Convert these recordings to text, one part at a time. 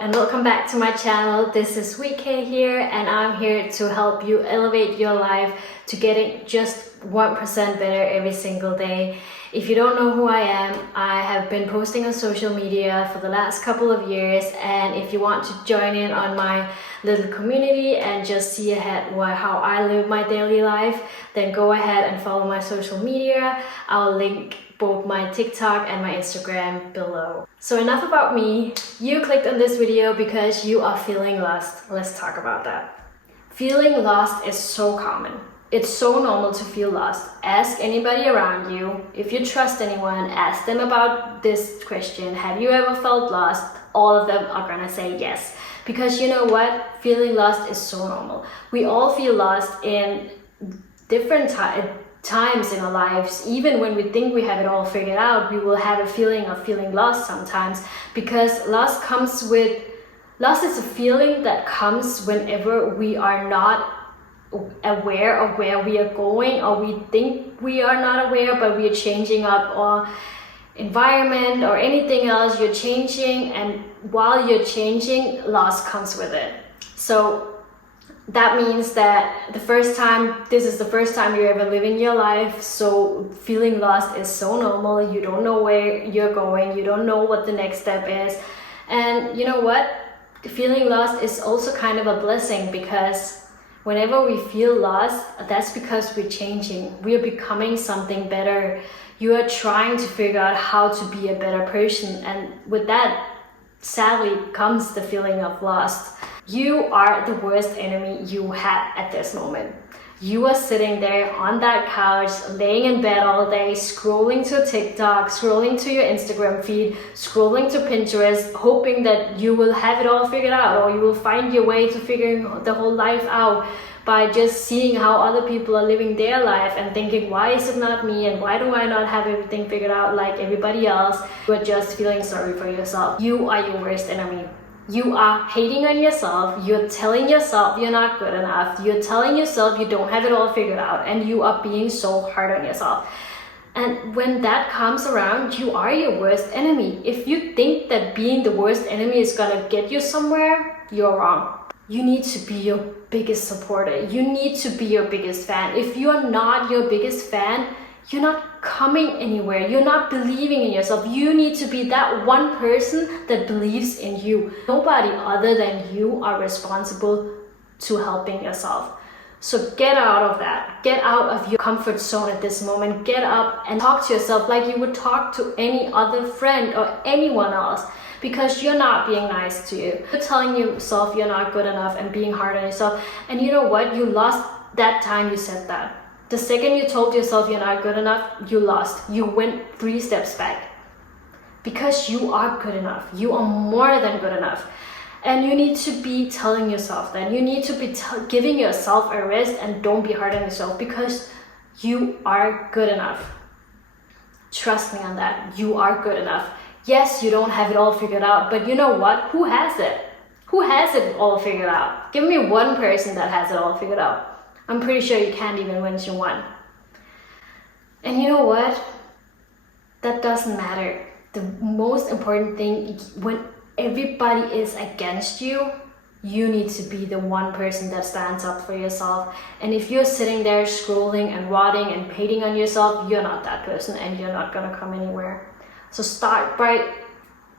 and welcome back to my channel. This is VK here, and I'm here to help you elevate your life to getting just 1% better every single day. If you don't know who I am, I have been posting on social media for the last couple of years, and if you want to join in on my little community and just see ahead how I live my daily life, then go ahead and follow my social media. I'll link both my TikTok and my Instagram below. So enough about me. You clicked on this video because you are feeling lost. Let's talk about that. Feeling lost is so common. It's so normal to feel lost. Ask anybody around you. If you trust anyone, ask them about this question. Have you ever felt lost? All of them are gonna say yes. Because you know what? Feeling lost is so normal. We all feel lost in different times in our lives. Even when we think we have it all figured out, we will have a feeling of feeling lost sometimes, because lost is a feeling that comes whenever we are not aware of where we are going, or we think we are not aware but we are changing up our environment or anything else. You're changing, and while you're changing, loss comes with it. So that means that this is the first time you're ever living your life, so feeling lost is so normal. You don't know where you're going, you don't know what the next step is. And you know what? Feeling lost is also kind of a blessing, because whenever we feel lost, that's because we're changing. We are becoming something better. You are trying to figure out how to be a better person, and with that, sadly, comes the feeling of lost. You are the worst enemy you have at this moment. You are sitting there on that couch, laying in bed all day, scrolling to TikTok, scrolling to your Instagram feed, scrolling to Pinterest, hoping that you will have it all figured out, or you will find your way to figuring the whole life out by just seeing how other people are living their life and thinking, why is it not me, and why do I not have everything figured out like everybody else? You are just feeling sorry for yourself. You are your worst enemy. You are hating on yourself. You're telling yourself you're not good enough. You're telling yourself you don't have it all figured out, and you are being so hard on yourself. And when that comes around, you are your worst enemy. If you think that being the worst enemy is gonna get you somewhere, you're wrong. You need to be your biggest supporter. You need to be your biggest fan. If you're not your biggest fan, you're not coming anywhere. You're not believing in yourself. You need to be that one person that believes in you. Nobody other than you are responsible to helping yourself. So get out of that. Get out of your comfort zone at this moment. Get up and talk to yourself like you would talk to any other friend or anyone else, because you're not being nice to you. You're telling yourself you're not good enough and being hard on yourself. And you know what? You lost that time you said that. The second you told yourself you're not good enough, you lost. You went 3 steps back. Because you are good enough. You are more than good enough. And you need to be telling yourself that. You need to be giving yourself a rest, and don't be hard on yourself, because you are good enough. Trust me on that. You are good enough. Yes, you don't have it all figured out, but you know what? Who has it? Who has it all figured out? Give me one person that has it all figured out. I'm pretty sure you can't even mention one. And you know what? That doesn't matter. The most important thing, when everybody is against you, you need to be the one person that stands up for yourself. And if you're sitting there scrolling and rotting and hating on yourself, you're not that person, and you're not gonna come anywhere. So start by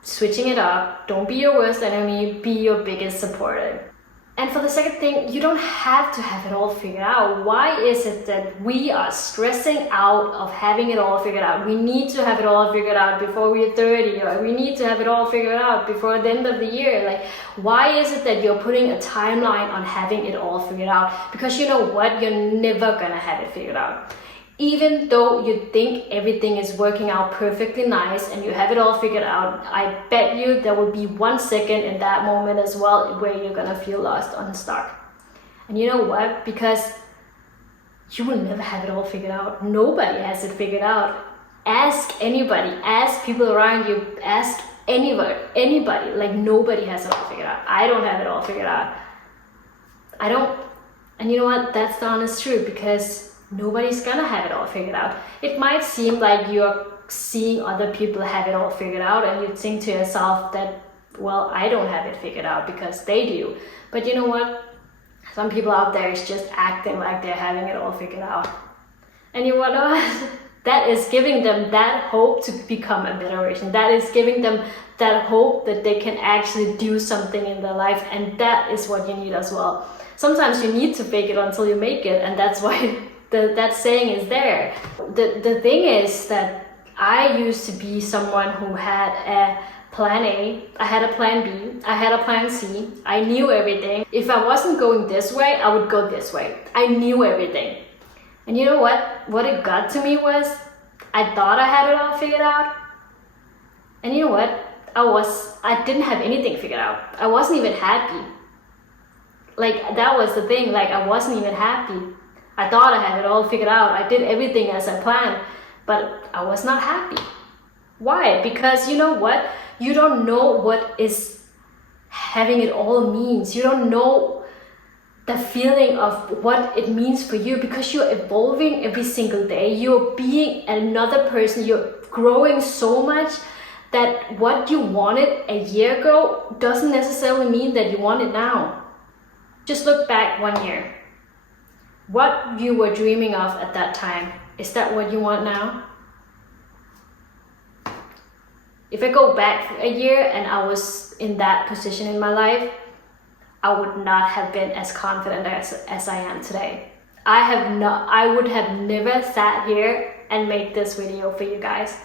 switching it up. Don't be your worst enemy, be your biggest supporter. And for the second thing, you don't have to have it all figured out. Why is it that we are stressing out of having it all figured out? We need to have it all figured out before we're 30, or we need to have it all figured out before the end of the year. Like, why is it that you're putting a timeline on having it all figured out? Because you know what? You're never gonna have it figured out. Even though you think everything is working out perfectly nice and you have it all figured out, I bet you there will be 1 second in that moment as well where you're gonna feel lost, unstuck. And you know what? Because you will never have it all figured out. Nobody has it figured out. Ask anybody, ask people around you, ask anybody. Like, nobody has it all figured out. I don't have it all figured out. I don't. And you know what? That's the honest truth, because nobody's gonna have it all figured out. It might seem like you're seeing other people have it all figured out, and you think to yourself that Well, I don't have it figured out because they do. But you know what? Some people out there is just acting like they're having it all figured out. And you know what? That is giving them that hope to become a better version. That is giving them that hope that they can actually do something in their life. And that is what you need as well. Sometimes you need to fake it until you make it. And that's why that saying is there. The thing is that I used to be someone who had a plan A, I had a plan B, I had a plan C. I knew everything. If I wasn't going this way, I would go this way. I knew everything. And you know what? What it got to me was, I thought I had it all figured out. And you know what? I didn't have anything figured out. I wasn't even happy. Like, that was the thing. Like, I wasn't even happy. I thought I had it all figured out. I did everything as I planned, but I was not happy. Why? Because you know what? You don't know what is having it all means. You don't know the feeling of what it means for you, because you're evolving every single day. You're being another person. You're growing so much that what you wanted a year ago doesn't necessarily mean that you want it now. Just look back 1 year. What you were dreaming of at that time, is that what you want now? If I go back a year and I was in that position in my life, I would not have been as confident as I am today. I would have never sat here and made this video for you guys.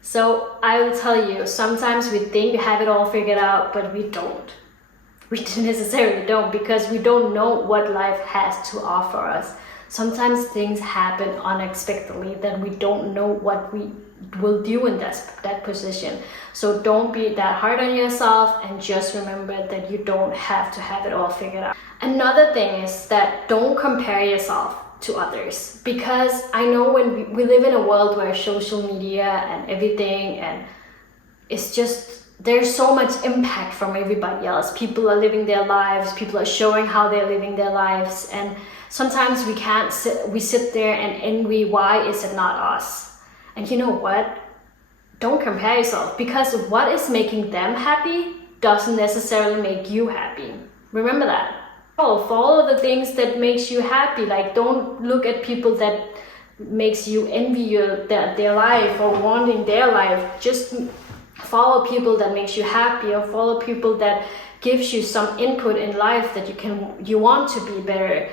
So I will tell you, sometimes we think we have it all figured out, but we don't. We necessarily don't, because we don't know what life has to offer us. Sometimes things happen unexpectedly that we don't know what we will do in that position. So don't be that hard on yourself, and just remember that you don't have to have it all figured out. Another thing is that don't compare yourself to others, because I know when we live in a world where social media and everything, and it's just, there's so much impact from everybody else. People are living their lives, people are showing how they're living their lives, and sometimes we sit there and envy, why is it not us? And you know what? Don't compare yourself, because what is making them happy doesn't necessarily make you happy. Remember that. Follow the things that makes you happy. Like, don't look at people that makes you envy their life or wanting their life. Just follow people that makes you happy, or follow people that gives you some input in life that you want to be better.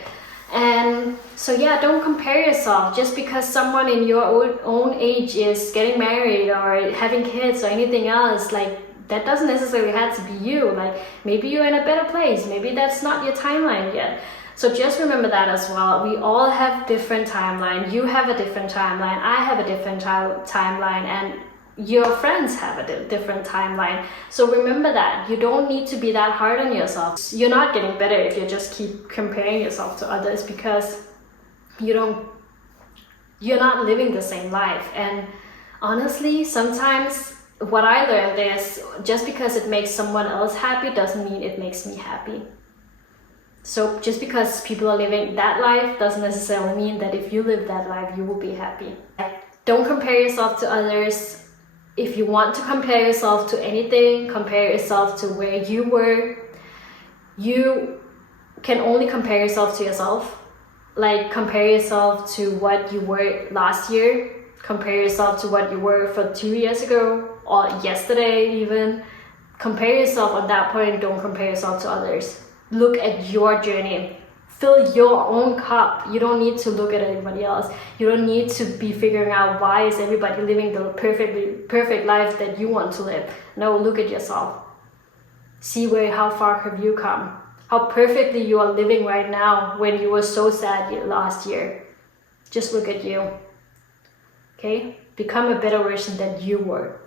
And so yeah, don't compare yourself. Just because someone in your own age is getting married or having kids or anything else, like, that doesn't necessarily have to be you. Like, maybe you're in a better place, maybe that's not your timeline yet. So just remember that as well. We all have different timeline. You have a different timeline, I have a different timeline, and your friends have a different timeline. So remember that you don't need to be that hard on yourself. You're not getting better if you just keep comparing yourself to others, because you're not living the same life. And honestly, sometimes what I learned is, just because it makes someone else happy doesn't mean it makes me happy. So just because people are living that life doesn't necessarily mean that if you live that life, you will be happy. Don't compare yourself to others. If you want to compare yourself to anything, compare yourself to where you were. You can only compare yourself to yourself. Like, compare yourself to what you were last year. Compare yourself to what you were for 2 years ago, or yesterday even. Compare yourself on that point. Don't compare yourself to others. Look at your journey. Fill your own cup. You don't need to look at anybody else. You don't need to be figuring out why is everybody living the perfect life that you want to live. No, look at yourself. See how far have you come. How perfectly you are living right now when you were so sad last year. Just look at you. Okay? Become a better version than you were.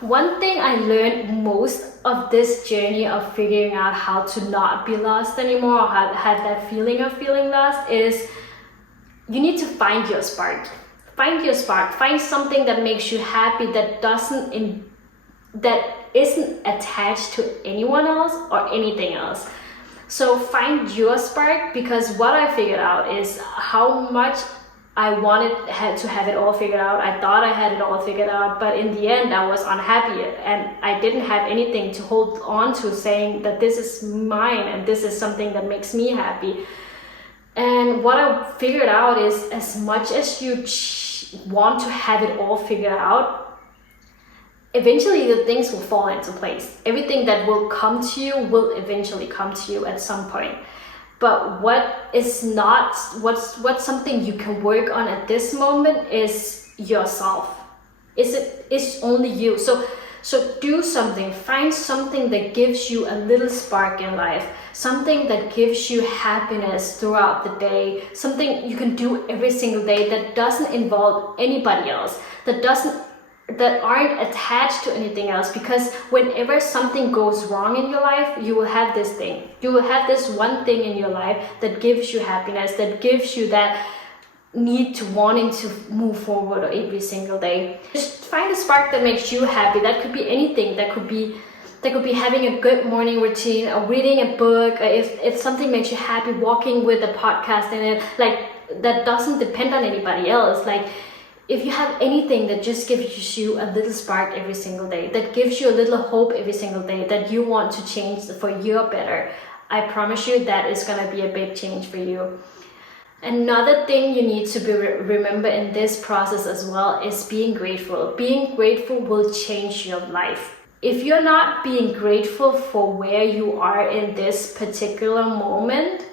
One thing I learned most of this journey of figuring out how to not be lost anymore, or have that feeling of feeling lost, is you need to find your spark. Find your spark. Find something that makes you happy, that isn't attached to anyone else or anything else. So find your spark, because what I figured out is how much I had to have it all figured out. I thought I had it all figured out, but in the end I was unhappy, and I didn't have anything to hold on to saying that this is mine and this is something that makes me happy. And what I figured out is, as much as you want to have it all figured out, eventually the things will fall into place. Everything that will come to you will eventually come to you at some point. But what's something you can work on at this moment is yourself. It's only you. So do something, find something that gives you a little spark in life, something that gives you happiness throughout the day, something you can do every single day that doesn't involve anybody else, that aren't attached to anything else. Because whenever something goes wrong in your life, you will have this thing. You will have this one thing in your life that gives you happiness, that gives you that need to wanting to move forward every single day. Just find a spark that makes you happy. That could be anything. That could be having a good morning routine, or reading a book, or if something makes you happy, walking with a podcast in it, like that doesn't depend on anybody else. Like, if you have anything that just gives you a little spark every single day, that gives you a little hope every single day, that you want to change for your better, I promise you that is going to be a big change for you. Another thing you need to remember in this process as well is being grateful. Being grateful will change your life. If you're not being grateful for where you are in this particular moment,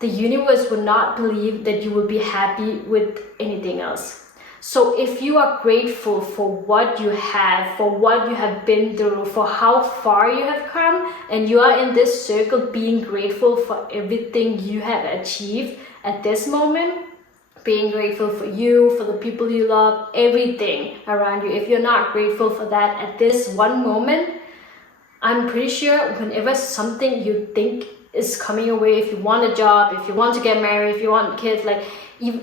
the universe will not believe that you will be happy with anything else. So if you are grateful for what you have, for what you have been through, for how far you have come, and you are in this circle being grateful for everything you have achieved at this moment, being grateful for you, for the people you love, everything around you. If you're not grateful for that at this one moment, I'm pretty sure whenever something you think is coming your way, if you want a job, if you want to get married, if you want kids, like,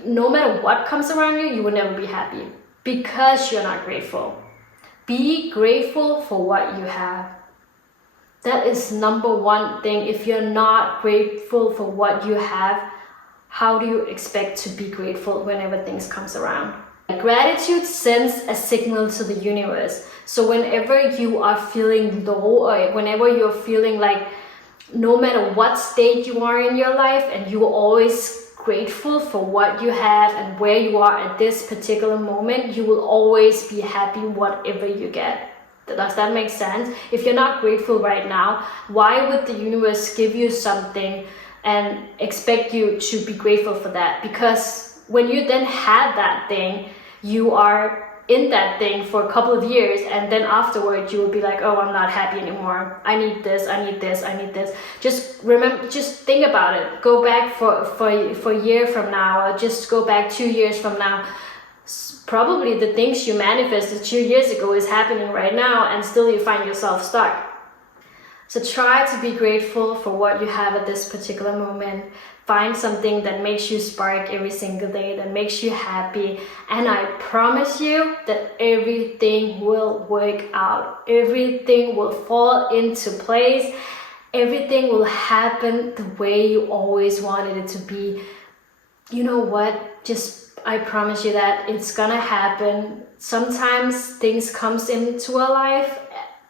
no matter what comes around you, you will never be happy because you're not grateful. Be grateful for what you have. That is number one thing. If you're not grateful for what you have, how do you expect to be grateful whenever things comes around? Gratitude sends a signal to the universe. So whenever you are feeling low, or whenever you're feeling like, no matter what state you are in your life, and you are always grateful for what you have and where you are at this particular moment, you will always be happy whatever you get. Does that make sense? If you're not grateful right now, why would the universe give you something and expect you to be grateful for that? Because when you then have that thing, you are in that thing for a couple of years, and then afterwards you will be like, oh, I'm not happy anymore. I need this, I need this, I need this. Just remember, just think about it. Go back for a year from now, or just go back 2 years from now. Probably the things you manifested 2 years ago is happening right now, and still you find yourself stuck. So try to be grateful for what you have at this particular moment. Find something that makes you spark every single day, that makes you happy. And I promise you that everything will work out. Everything will fall into place. Everything will happen the way you always wanted it to be. You know what? I promise you that it's gonna happen. Sometimes things comes into our life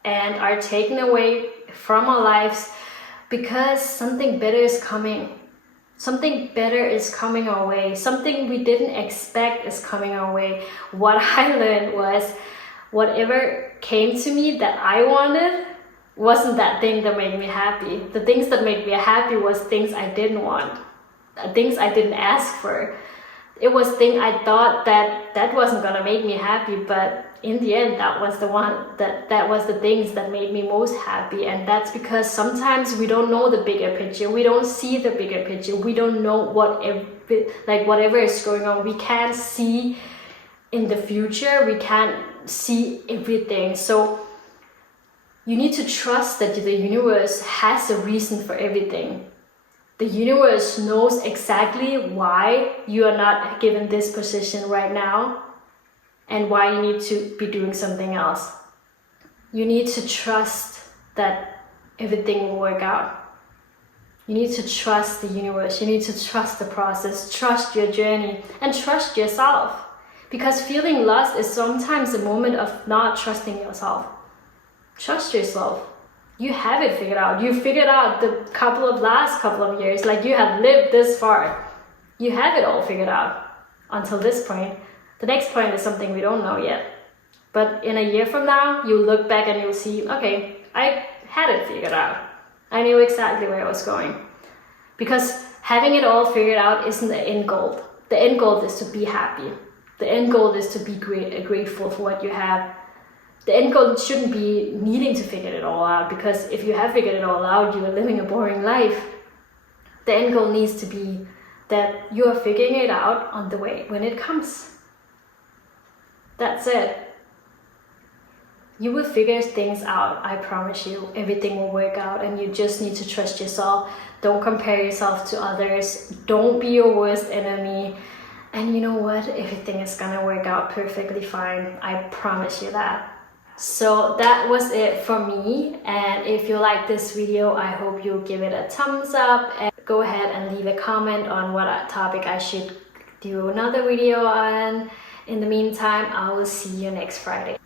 and are taken away from our lives because something better is coming. Something better is coming our way. Something we didn't expect is coming our way. What I learned was, whatever came to me that I wanted wasn't that thing that made me happy. The things that made me happy was things I didn't want, things I didn't ask for. It was things I thought that wasn't gonna make me happy, but in the end, that was the things that made me most happy. And that's because sometimes we don't know the bigger picture. We don't see the bigger picture. We don't know whatever is going on. We can't see in the future. We can't see everything. So you need to trust that the universe has a reason for everything. The universe knows exactly why you are not given this position right now, and why you need to be doing something else. You need to trust that everything will work out. You need to trust the universe. You need to trust the process, trust your journey, and trust yourself. Because feeling lost is sometimes a moment of not trusting yourself. Trust yourself. You have it figured out. You figured out the last couple of years, like you have lived this far. You have it all figured out until this point. The next point is something we don't know yet. But in a year from now, you'll look back and you'll see, okay, I had it figured out. I knew exactly where I was going. Because having it all figured out isn't the end goal. The end goal is to be happy. The end goal is to be grateful for what you have. The end goal shouldn't be needing to figure it all out, because if you have figured it all out, you are living a boring life. The end goal needs to be that you are figuring it out on the way when it comes. That's it. You will figure things out, I promise you. Everything will work out, and you just need to trust yourself. Don't compare yourself to others. Don't be your worst enemy. And you know what? Everything is gonna work out perfectly fine. I promise you that. So that was it for me, and if you like this video, I hope you give it a thumbs up and go ahead and leave a comment on what topic I should do another video on. In the meantime, I will see you next Friday.